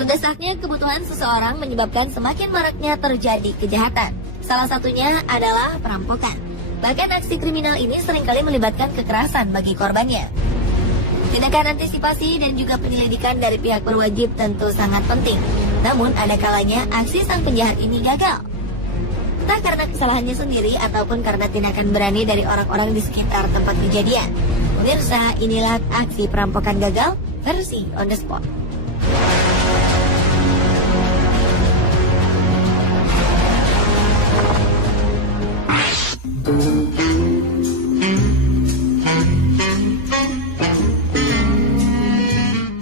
Terdesaknya kebutuhan seseorang menyebabkan semakin maraknya terjadi kejahatan. Salah satunya adalah perampokan. Bahkan aksi kriminal ini seringkali melibatkan kekerasan bagi korbannya. Tindakan antisipasi dan juga penyelidikan dari pihak berwajib tentu sangat penting. Namun ada kalanya aksi sang penjahat ini gagal. Entah karena kesalahannya sendiri ataupun karena tindakan berani dari orang-orang di sekitar tempat kejadian. Pemirsa, inilah aksi perampokan gagal versi on the spot.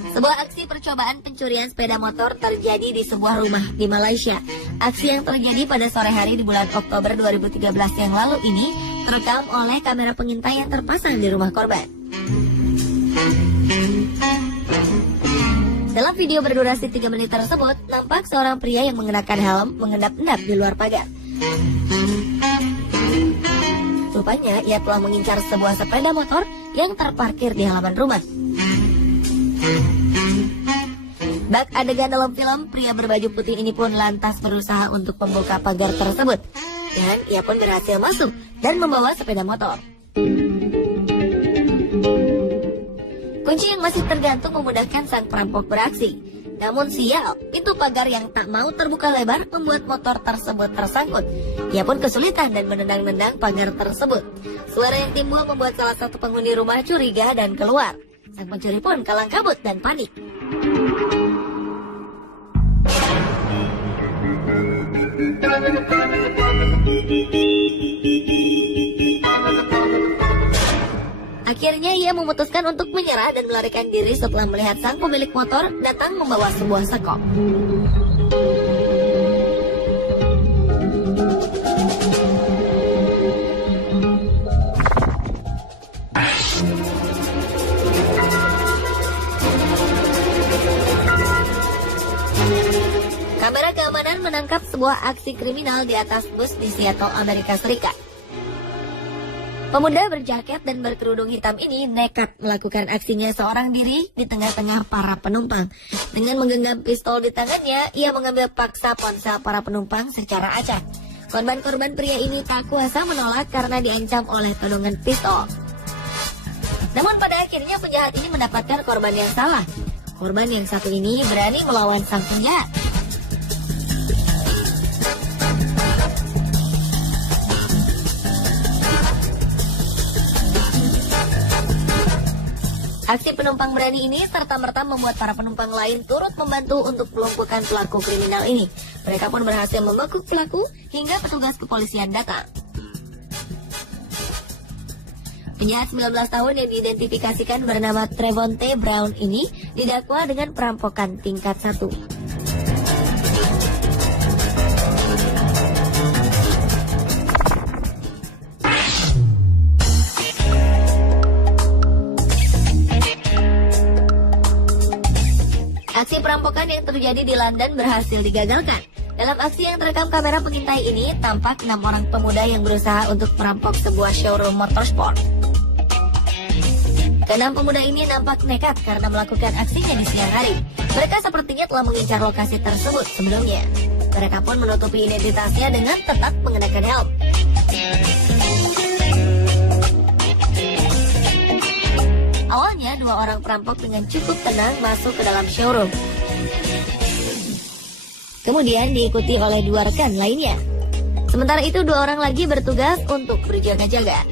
Sebuah aksi percobaan pencurian sepeda motor terjadi di sebuah rumah di Malaysia. Aksi yang terjadi pada sore hari di bulan Oktober 2013 yang lalu ini terekam oleh kamera pengintai yang terpasang di rumah korban. Dalam video berdurasi 3 menit tersebut, nampak seorang pria yang mengenakan helm mengendap-endap di luar pagar. Rupanya ia telah mengincar sebuah sepeda motor yang terparkir di halaman rumah. Bak adegan dalam film, pria berbaju putih ini pun lantas berusaha untuk membuka pagar tersebut. Dan ia pun berhasil masuk dan membawa sepeda motor. Kunci yang masih tergantung memudahkan sang perampok beraksi. Namun sial, pintu pagar yang tak mau terbuka lebar membuat motor tersebut tersangkut. Ia pun kesulitan dan menendang-nendang pagar tersebut. Suara yang timbul membuat salah satu penghuni rumah curiga dan keluar. Sang pencuri pun kalang kabut dan panik. Akhirnya ia memutuskan untuk menyerah dan melarikan diri setelah melihat sang pemilik motor datang membawa sebuah sekop. Kamera keamanan menangkap sebuah aksi kriminal di atas bus di Seattle, Amerika Serikat. Pemuda berjaket dan berkerudung hitam ini nekat melakukan aksinya seorang diri di tengah-tengah para penumpang. Dengan menggenggam pistol di tangannya, ia mengambil paksa ponsel para penumpang secara acak. Korban-korban pria ini tak kuasa menolak karena diancam oleh todongan pistol. Namun pada akhirnya penjahat ini mendapatkan korban yang salah. Korban yang satu ini berani melawan sang penjahat. Aksi penumpang berani ini serta-merta membuat para penumpang lain turut membantu untuk melumpuhkan pelaku kriminal ini. Mereka pun berhasil membekuk pelaku hingga petugas kepolisian datang. Penjahat 19 tahun yang diidentifikasikan bernama Trevonte Brown ini didakwa dengan perampokan tingkat 1. Aksi perampokan yang terjadi di London berhasil digagalkan. Dalam aksi yang terekam kamera pengintai ini, tampak 6 orang pemuda yang berusaha untuk merampok sebuah showroom motorsport. Keenam pemuda ini nampak nekat karena melakukan aksinya di siang hari. Mereka sepertinya telah mengincar lokasi tersebut sebelumnya. Mereka pun menutupi identitasnya dengan tetap mengenakan helm. Awalnya, 2 orang perampok dengan cukup tenang masuk ke dalam showroom. Kemudian diikuti oleh 2 rekan lainnya. Sementara itu 2 orang lagi bertugas untuk berjaga-jaga.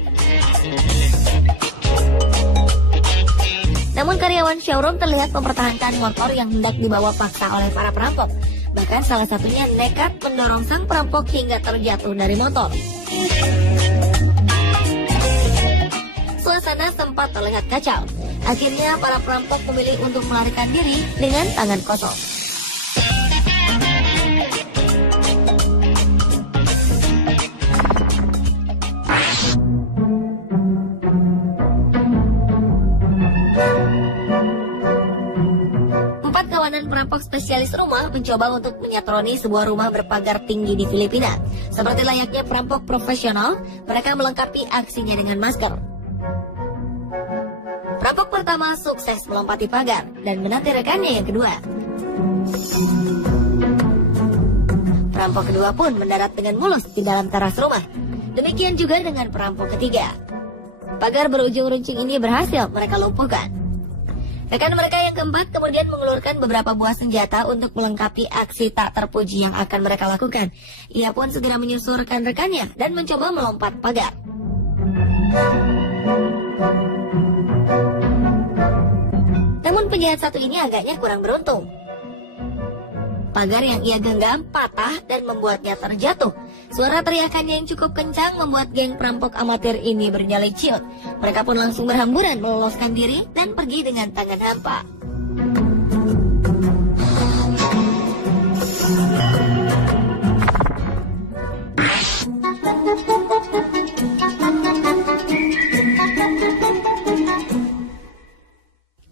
Namun karyawan showroom terlihat mempertahankan motor yang hendak dibawa paksa oleh para perampok. Bahkan salah satunya nekat mendorong sang perampok hingga terjatuh dari motor. Suasana sempat terlihat kacau. Akhirnya para perampok memilih untuk melarikan diri dengan tangan kosong. Empat kawanan perampok spesialis rumah mencoba untuk menyatroni sebuah rumah berpagar tinggi di Filipina. Seperti layaknya perampok profesional, mereka melengkapi aksinya dengan masker. Perampok pertama sukses melompati pagar dan menanti rekannya yang kedua. Perampok kedua pun mendarat dengan mulus di dalam teras rumah. Demikian juga dengan perampok ketiga. Pagar berujung runcing ini berhasil mereka lumpuhkan. Rekan mereka yang keempat kemudian mengeluarkan beberapa buah senjata untuk melengkapi aksi tak terpuji yang akan mereka lakukan. Ia pun segera menyusul rekan-rekannya dan mencoba melompat pagar. Namun penjahat satu ini agaknya kurang beruntung. Pagar yang ia genggam patah dan membuatnya terjatuh. Suara teriakannya yang cukup kencang membuat geng perampok amatir ini bernyali ciut. Mereka pun langsung berhamburan meloloskan diri dan pergi dengan tangan hampa.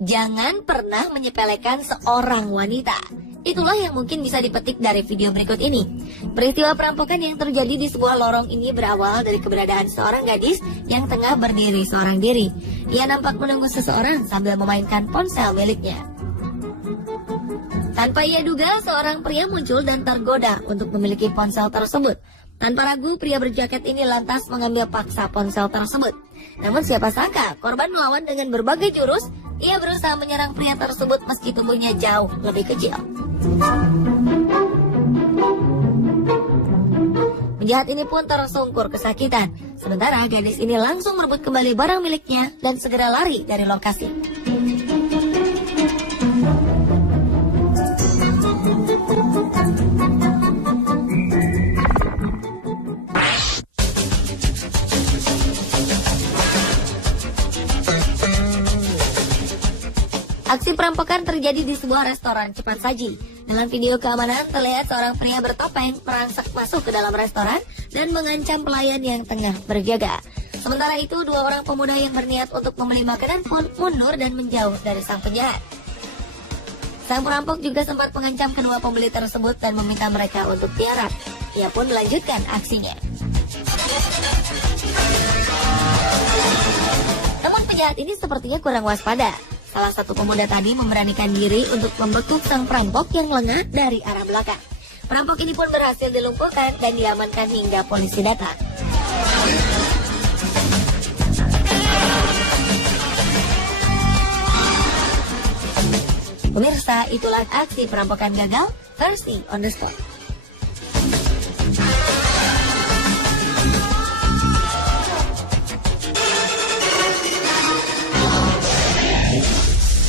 Jangan pernah menyepelekan seorang wanita. Itulah yang mungkin bisa dipetik dari video berikut ini. Peristiwa perampokan yang terjadi di sebuah lorong ini berawal dari keberadaan seorang gadis yang tengah berdiri seorang diri. Ia nampak menunggu seseorang sambil memainkan ponsel miliknya. Tanpa ia duga, seorang pria muncul dan tergoda untuk memiliki ponsel tersebut. Tanpa ragu, pria berjaket ini lantas mengambil paksa ponsel tersebut. Namun siapa sangka, korban melawan dengan berbagai jurus. Ia berusaha menyerang pria tersebut meski tubuhnya jauh lebih kecil. Penjahat ini pun tersungkur kesakitan. Sementara gadis ini langsung merebut kembali barang miliknya dan segera lari dari lokasi. Aksi perampokan terjadi di sebuah restoran cepat saji. Dalam video keamanan terlihat seorang pria bertopeng merangsak masuk ke dalam restoran dan mengancam pelayan yang tengah berjaga. Sementara itu, dua orang pemuda yang berniat untuk membeli makanan pun mundur dan menjauh dari sang penjahat. Sang perampok juga sempat mengancam kedua pembeli tersebut dan meminta mereka untuk tiarap. Ia pun melanjutkan aksinya. Namun penjahat ini sepertinya kurang waspada. Salah satu pemuda tadi memberanikan diri untuk membekuk sang perampok yang lengah dari arah belakang. Perampok ini pun berhasil dilumpuhkan dan diamankan hingga polisi datang. Pemirsa, itulah aksi perampokan gagal versi On The Spot.